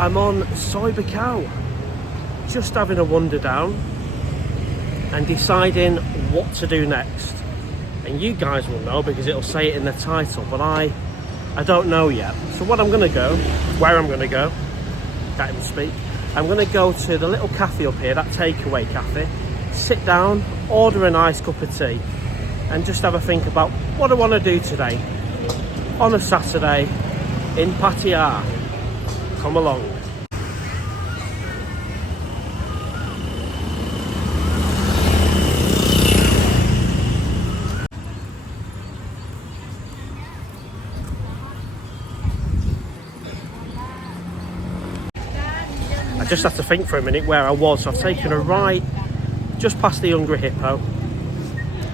I'm on Soy Bacau, just having a wander down and deciding what to do next. And you guys will know because it'll say it in the title, but I don't know yet. So what I'm gonna go, where I'm gonna go, can't even speak. I'm gonna go to the little cafe up here, that takeaway cafe, sit down, order a nice cup of tea, and just have a think about what I want to do today on a Saturday in Pattaya. Come along. I just had to think for a minute where I was. So I've taken a right just past the Hungry Hippo.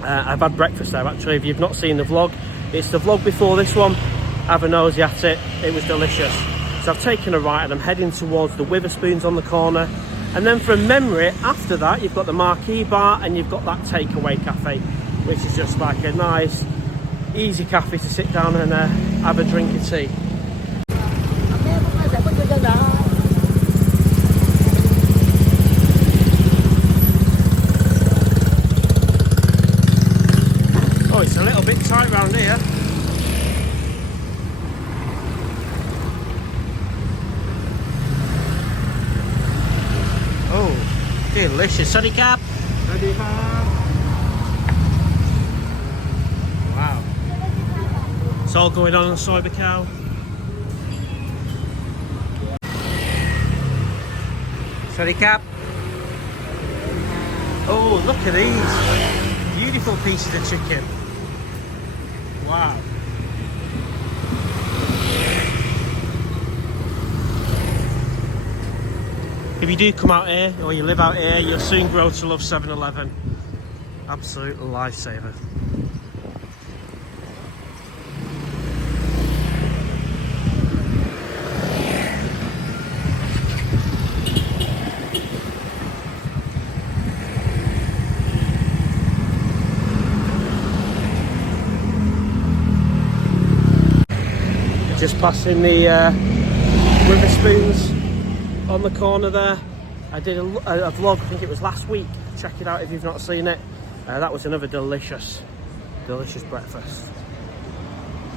I've had breakfast there actually. If you've not seen the vlog, it's the vlog before this one. Have a nosy at it. It was delicious. So I've taken a right and I'm heading towards the Witherspoons on the corner. And then from memory, after that, you've got the Marquee Bar and you've got that takeaway cafe, which is just like a nice, easy cafe to sit down and have a drink of tea. Oh, it's a little bit tight round here. Oh, delicious. Sorry, Cap. Wow. It's all going on Soy Bacau. Sorry, Cap. Oh, look at these. Beautiful pieces of chicken. Wow. If you do come out here, or you live out here, you'll soon grow to love 7-Eleven. Absolute lifesaver. Just passing the Witherspoons on the corner there. I did a vlog, I think it was last week. Check it out if you've not seen it. That was another delicious breakfast.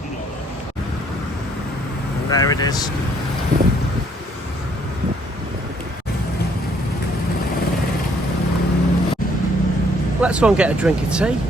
And there it is. Let's go and get a drink of tea.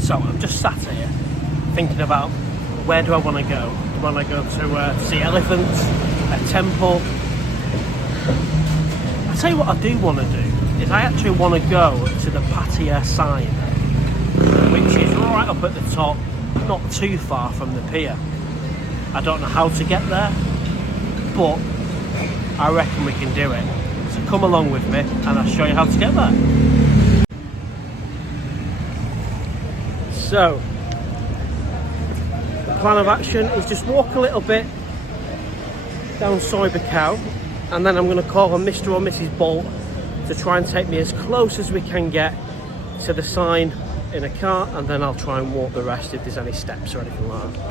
So I'm just sat here thinking about where do I want to go? Do I want to go to see elephants, a temple? I'll tell you what I do want to do is I actually want to go to the Pattaya sign, which is right up at the top, not too far from the pier. I don't know how to get there, but I reckon we can do it. So come along with me and I'll show you how to get there. So, the plan of action is just walk a little bit down Soy Bacau and then I'm going to call on Mr. or Mrs. Bolt to try and take me as close as we can get to the sign in a car, and then I'll try and walk the rest if there's any steps or anything like that.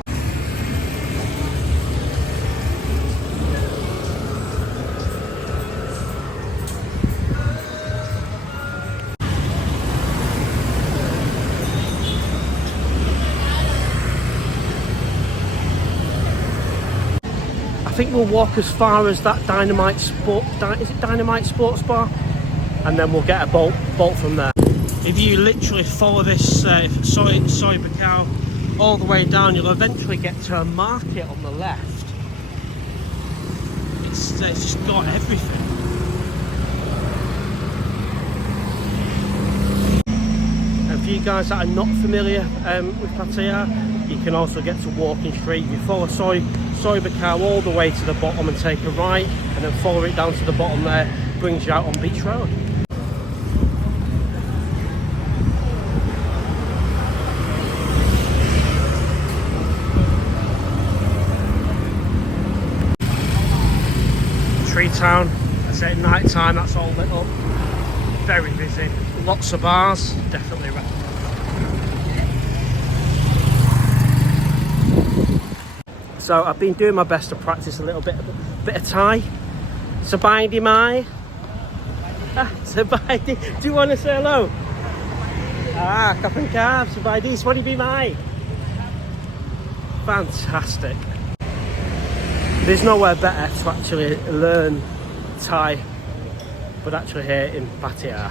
I think we'll walk as far as that Dynamite Sports Bar, and then we'll get a bolt from there. If you literally follow this Soy Bacau all the way down, you'll eventually get to a market on the left. It's just got everything. And for you guys that are not familiar with Pattaya, you can also get to walking street. If you follow Soy Soi Buakhao all the way to the bottom and take a right, and then follow it down to the bottom there, brings you out on Beach Road. Tree Town, I say at night time, that's all lit up. Very busy, lots of bars, definitely recommend. So I've been doing my best to practice a little bit of Thai. Sabai di mai. Sabai di. Do you want to say hello? Kappan Kab, Sabai di, Swadi bi mai. Fantastic. There's nowhere better to actually learn Thai, but actually here in Pattaya.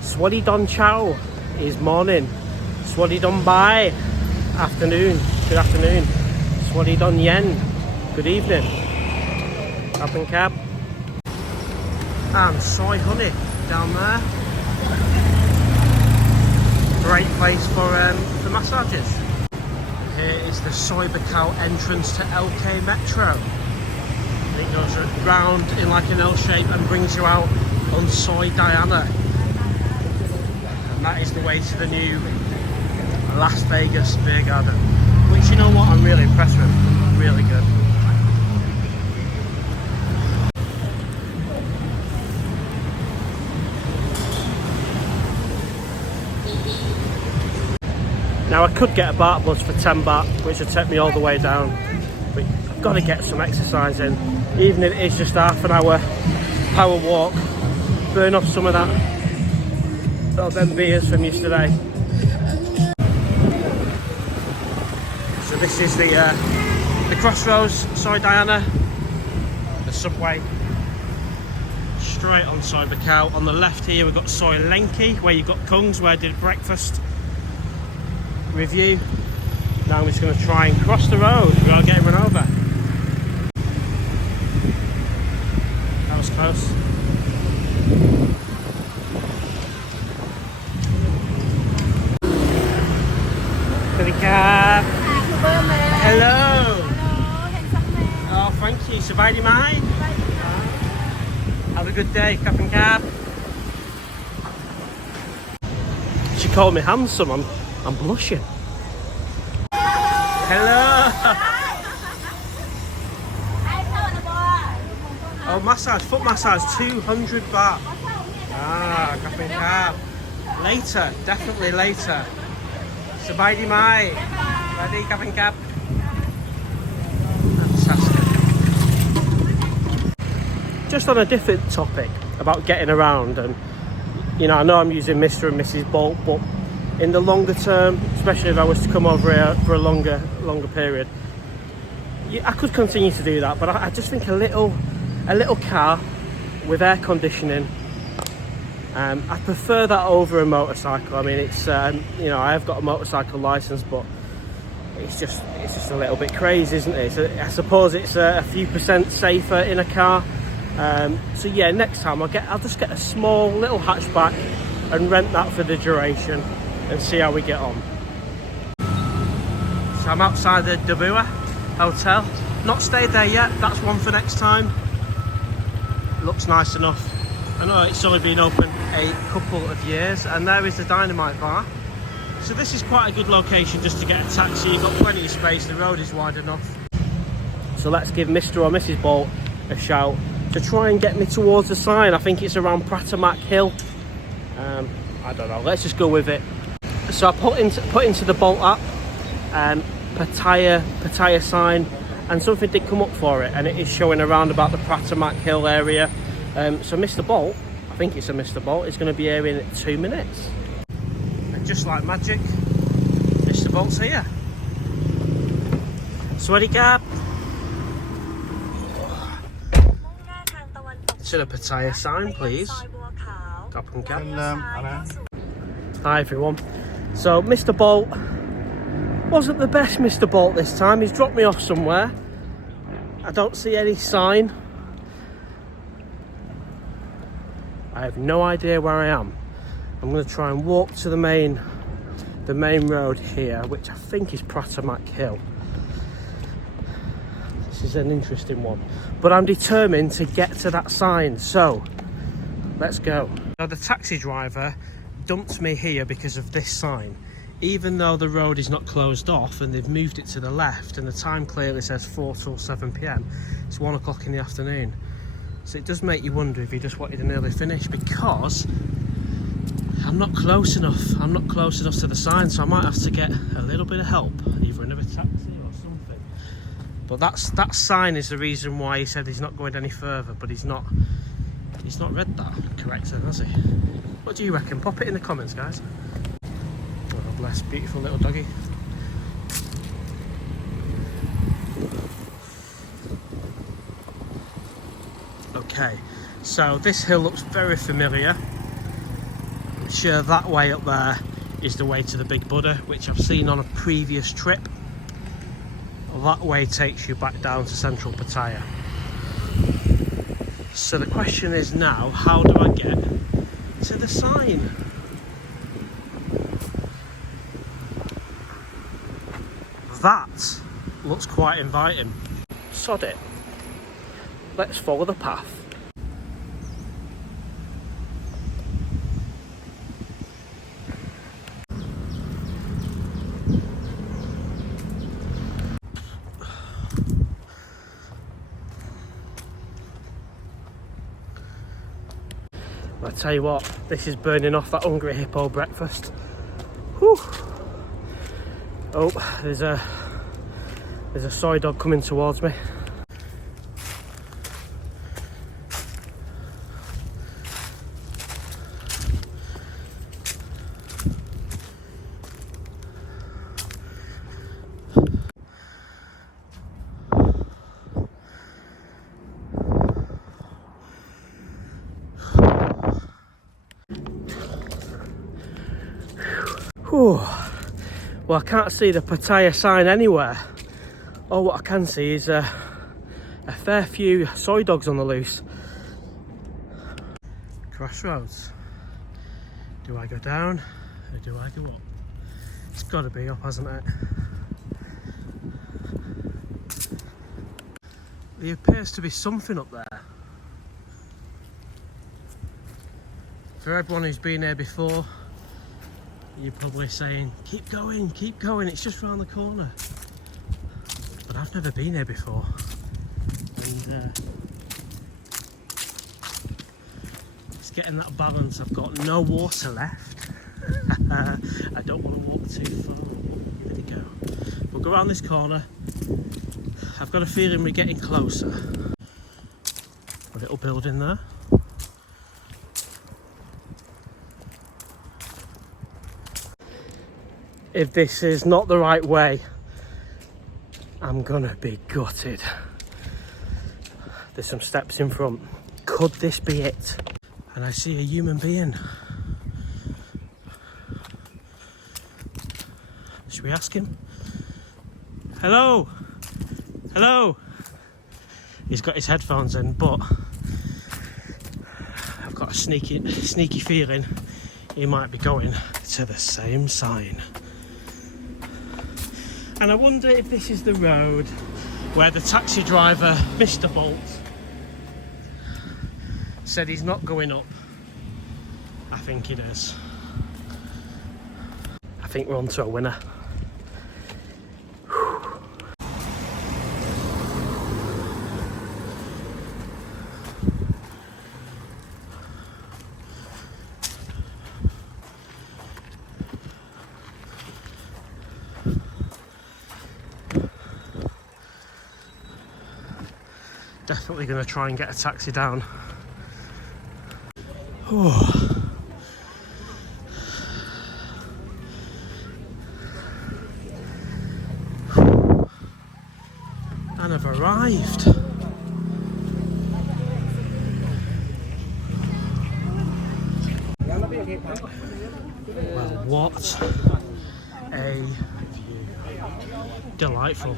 Swadi don chow is morning. Swadi don bai, afternoon. Good afternoon. Swadi don yen, good evening. Kappan Kab. And soy honey down there. Great place for massages. Here is the Soi Buakhao entrance to LK Metro. It goes round in like an L shape and brings you out on Soi Diana. And that is the way to the new Las Vegas beer garden. Which, you know what, I'm really impressed with. Really good. Now I could get a BART bus for 10 baht, which would take me all the way down, but I've got to get some exercise in, even if it is just half an hour power walk, burn off some of them beers from yesterday. So this is the crossroads, Soi Diana, the subway, straight on Soi Buakhao. On the left here we've got Soi Lenki, where you've got Kungs, where I did breakfast review. Now I'm just going to try and cross the road without getting run over. That was close. Hello. Oh, thank you. Sabai di mai. Have a good day, Kappan Kab. She called me handsome. I'm blushing. Hello. Oh, massage, foot massage, 200 baht. Kappan Kab. Later, definitely later. Sabai di mai. Ready, Kappan Kab. Fantastic. Just on a different topic about getting around, and you know, I know I'm using Mr. and Mrs. Bolt, but in the longer term, especially if I was to come over here for a longer period, I could continue to do that, but I just think a little car with air conditioning, I prefer that over a motorcycle. I mean, it's you know, I have got a motorcycle license, but it's just a little bit crazy, isn't it? So I suppose it's a few percent safer in a car. So yeah, next time I'll just get a small little hatchback and rent that for the duration and see how we get on. So I'm outside the Dabua Hotel. Not stayed there yet, that's one for next time. Looks nice enough. I know it's only been open a couple of years, and there is the Dynamite Bar. So this is quite a good location just to get a taxi. You've got plenty of space, the road is wide enough. So let's give Mr. or Mrs. Bolt a shout to try and get me towards the sign. I think it's around Pratamnak Hill. I don't know, let's just go with it. So I put into the Bolt app Pattaya sign, and something did come up for it, and it is showing around about the Pratamnak Hill area. So Mr. Bolt, I think it's a Mr. Bolt, is going to be here in 2 minutes. And just like magic, Mr. Bolt's here. Swadee Kab. To the Pattaya sign, please. Kappan Kab. Hi everyone. So Mr. Bolt wasn't the best Mr. Bolt this time. He's dropped me off somewhere. I don't see any sign. I have no idea where I am. I'm going to try and walk to the main road here, which I think is Pratamnak Hill. is an interesting one. But I'm determined to get to that sign, so let's go. Now the taxi driver dumped me here because of this sign. Even though the road is not closed off and they've moved it to the left and the time clearly says 4 till 7 p.m, it's 1 o'clock in the afternoon. So it does make you wonder if he just wanted an early finish, because I'm not close enough. I'm not close enough to the sign, so I might have to get a little bit of help, either another taxi or something. But that sign is the reason why he said he's not going any further, but he's not read that correct then, has he? What do you reckon? Pop it in the comments, guys. Oh, bless, beautiful little doggy. Okay, so this hill looks very familiar. I'm sure that way up there is the way to the Big Buddha, which I've seen on a previous trip. That way takes you back down to central Pattaya. So the question is now, how do I get to the sign? That looks quite inviting. Sod it. Let's follow the path. I tell you what, this is burning off that hungry hippo breakfast. Whew. Oh, there's a soy dog coming towards me. Whew. Well, I can't see the Pattaya sign anywhere. All what I can see is a fair few soy dogs on the loose. Crossroads. Do I go down or do I go up? It's got to be up, hasn't it? There appears to be something up there. For everyone who's been here before, you're probably saying, keep going, it's just round the corner. But I've never been here before. And it's getting that balance. I've got no water left. I don't want to walk too far. Give it a go. We'll go around this corner. I've got a feeling we're getting closer. A little building there. If this is not the right way, I'm gonna be gutted. There's some steps in front. Could this be it? And I see a human being. Should we ask him? Hello? Hello? He's got his headphones in, but I've got a sneaky feeling he might be going to the same sign. And I wonder if this is the road where the taxi driver, Mr. Bolt, said he's not going up. I think it is. I think we're on to a winner. Definitely going to try and get a taxi down. Oh. And I've arrived. Well, what a view. Delightful.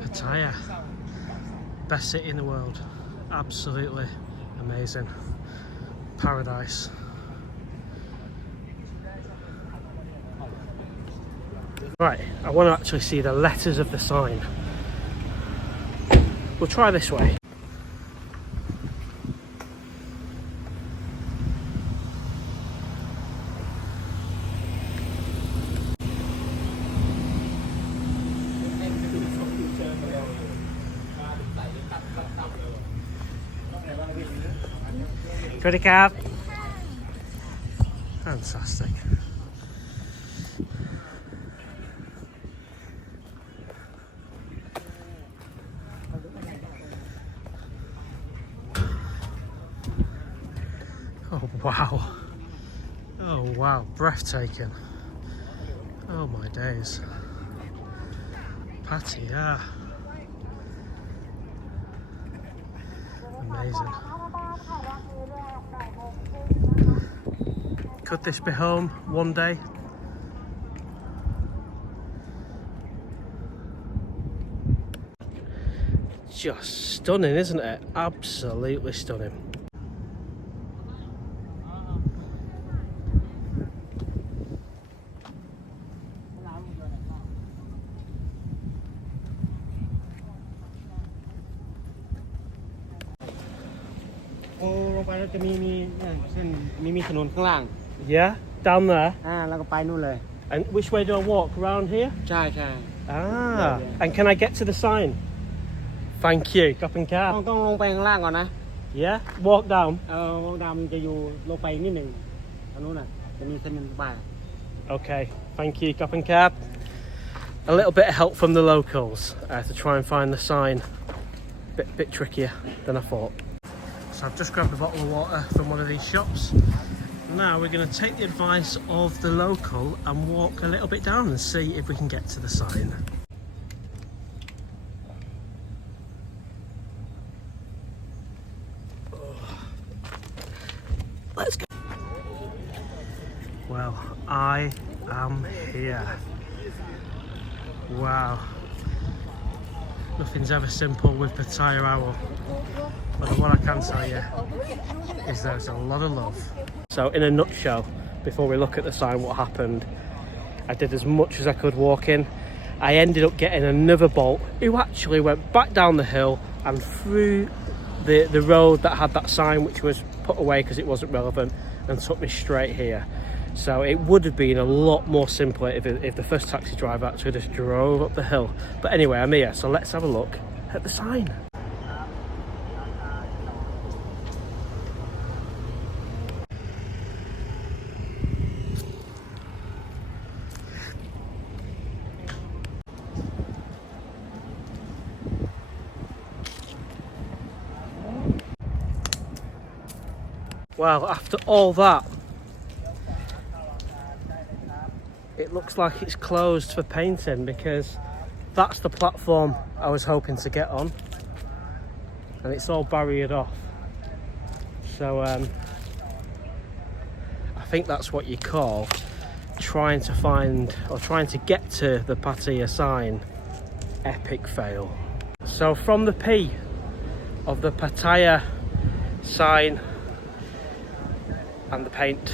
Pattaya. Best city in the world. Absolutely amazing. Paradise. Right, I want to actually see the letters of the sign. We'll try this way. Ready, Cav? Fantastic. Oh wow. Oh wow, breathtaking. Oh my days. Pattaya. Amazing. Could this be home one day? Just stunning, isn't it? Absolutely stunning. Yeah, down there. And which way do I walk? Around here? Ah, and can I get to the sign? Thank you. Cup and cap. Yeah, walk down. Okay, thank you. Cup and cap. A little bit of help from the locals to try and find the sign. Bit trickier than I thought. So I've just grabbed a bottle of water from one of these shops. Now we're going to take the advice of the local and walk a little bit down and see if we can get to the sign. Let's go. Well, I am here. Wow. Nothing's ever simple with Pattaya Owl. But what I can tell you is there's a lot of love. So in a nutshell, before we look at the sign, what happened, I did as much as I could walking. I ended up getting another bolt who actually went back down the hill and through the road that had that sign, which was put away because it wasn't relevant, and took me straight here. So it would have been a lot more simpler if the first taxi driver actually just drove up the hill. But anyway, I'm here, so let's have a look at the sign. Well, after all that, it looks like it's closed for painting because that's the platform I was hoping to get on and it's all barriered off. So I think that's what you call trying to find or trying to get to the Pattaya sign. Epic fail. So from the P of the Pattaya sign and the paint,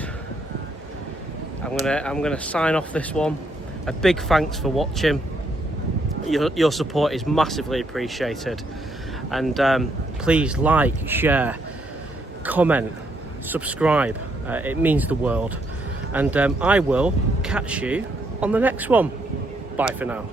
I'm gonna sign off this one. A big thanks for watching. Your support is massively appreciated, and please like, share, comment, subscribe. It means the world, and I will catch you on the next one. Bye for now.